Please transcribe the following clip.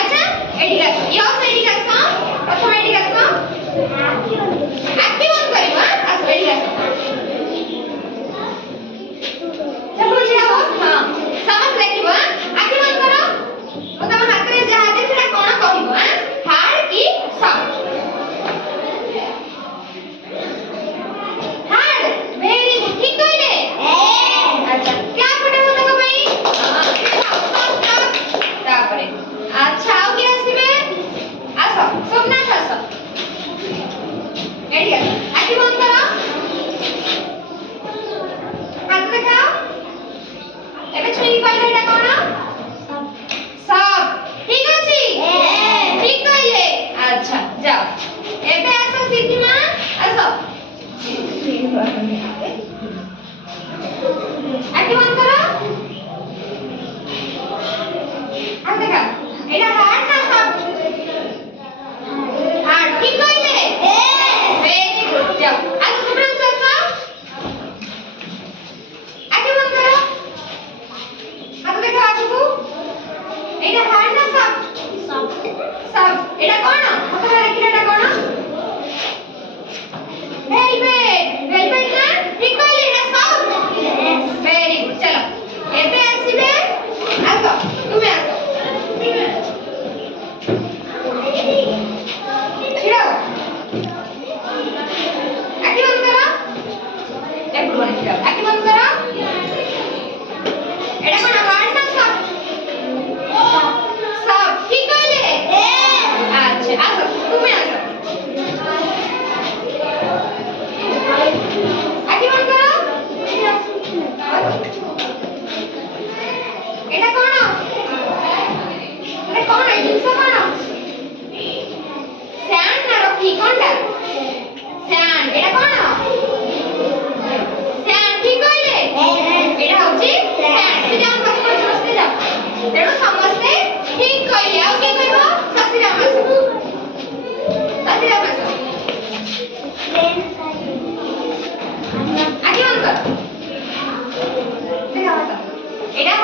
আচ্ছা এডি কাজ ইয়স এডি কাজ প্রথম এডি কাজ আকি বন্ধ করিব আচ্ছা এডি কাজ सब बुझिया हो हां समझ लेकिबो आखि बंद करो ओ तम हाथ रे जहा देखिरा कोन कहिबो हार्ड की सॉफ्ट हार्ड वेरी गुड ठीक कहले अच्छा क्या पटे हो तक भाई हां तापरे अच्छा आओ के आसीबे आसो स्वप्ना आसो एडी आखि बंद करो हाथ देखाओ एबे छुई कहले एटा कोन सब ठीक अछि ठीक कहले अच्छा जाओ एबे आसो सिद्धिमा आसो आखि बंद करो हाथ देखा एटा हार्ड ना सब हार्ड ठीक कहले वेरी गुड जाओ आसो सुब्रंशु आसो आखि बंद करो हाथ देखा आगु एटा हार्ड ना सब एटा कोन हाथ देखिरा एटा कोन वेलवेट ना ठीक कहले एटा सब वेरी गुड चलो एबे आसीबे आसो तुमे आसो छिड़ाओ आखि बंद करो एक बने छिड़ाओ आखि बंद करो एटा कोन हार्ड ना सब ठीक कहले अच्छा आसो तुमे आसो आखि बंद करो एटा कोन ए जिंस कोन सैंड ना रखी कोनटा सैंड एटा कोन सैंड ठीक कहले एटा होची सैंड से जाओ बस समझते जाओ तेरो समझते ठीक कहले आ के कहबो ससीराम आसो आगे बंद कर देखा एटा